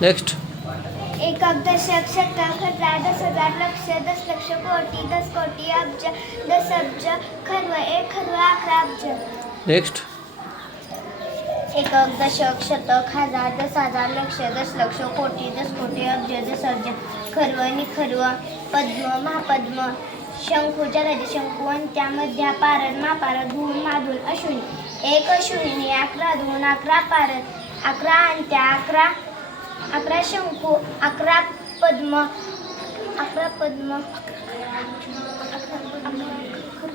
Next एकक दशक शतक हजार दस हजार लक्ष दस लक्ष कोटी दस कोटी अब्ज दस अब्ज खर्व एक खर्व अकरा अब्ज. नेक्स्ट एकक दशक शतक हजार दस हजार लक्ष दस लक्ष कोटी दस कोटी अब्ज दस अब्ज खर्व निखर्व पद्म महापद्म शंखूच्या नदी शंकू आणि त्यामध्ये पारद महापारद धून माधून अश्विनी. एक अश्विनी अकरा धून अकरा पारद. अकरा अंत्या अकरा अकरा शंकू अकरा पद्म अकरा पद्म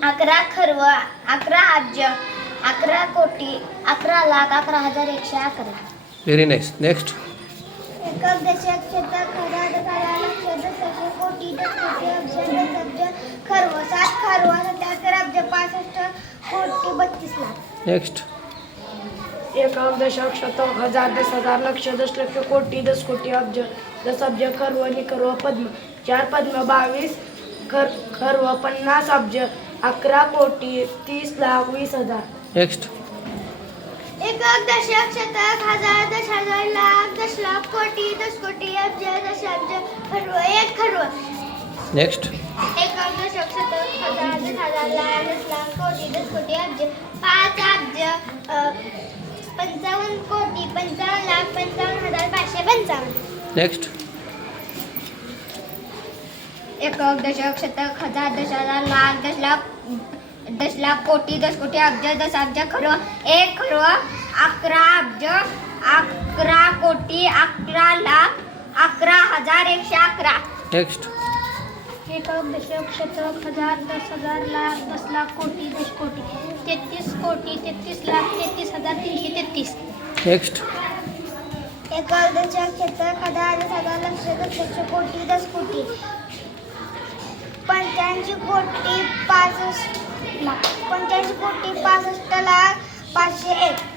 अकरा खर्व अकरा अब्ज अकरा कोटी अकरा लाख अकरा हजार एकशे अकरा. व्हेरी नाईस नेक्स्ट एकक दशक शतक हजार लक्ष कोटी अब्ज दस अब्ज खर्व सात खर्व सत्याहत्तर अब्ज पासष्ट कोटी बत्तीस लाख. नेक्स्ट एकक दशक शतक हजार दस हजार लक्ष दस लक्ष कोटी दस कोटी अब्ज दस अब्ज खर्व निखर्व पद्म. चार पद्म बावीस खर खर्व पन्नास अब्ज अकरा कोटी तीस लाख वीस हजार. नेक्स्ट एकक दशक शतक हजार दस हजार लाख दस लाख कोटी दस कोटी अब्ज दस अब्ज खर्व एक खर्व. नेक्स्ट एकक दशक शतक हजार दस हजार लाख दस लाख कोटी दस कोटी अब्ज पाच अब्ज पंचावन्न कोटी पंचावन्न लाख पंचावन्न हजार पाचशे पंचावन्न. नेक्स्ट एकक दशक शतक हजार दस हजार लाख दस लाख दस लाख कोटी दस कोटी अब्ज दस अब्ज खरं एक खरं अकरा अब्ज अकरा कोटी अकरा लाख अकरा हजार एकशे अकरा. नेक्स्ट एकक दशक शतक हजार दस हजार लाख दस लाख कोटी दस कोटी तेहतीस कोटी तेहतीस लाख तेहतीस हजार तीनशे तेहतीस. नेक्स्ट. एकक दशक शतक हजार दस हजार लक्ष दस लक्ष कोटी दस कोटी. पंच्याऐंशी कोटी पासष्ट लाख. पंच्याऐंशी कोटी पासष्ट लाख पाचशे एक.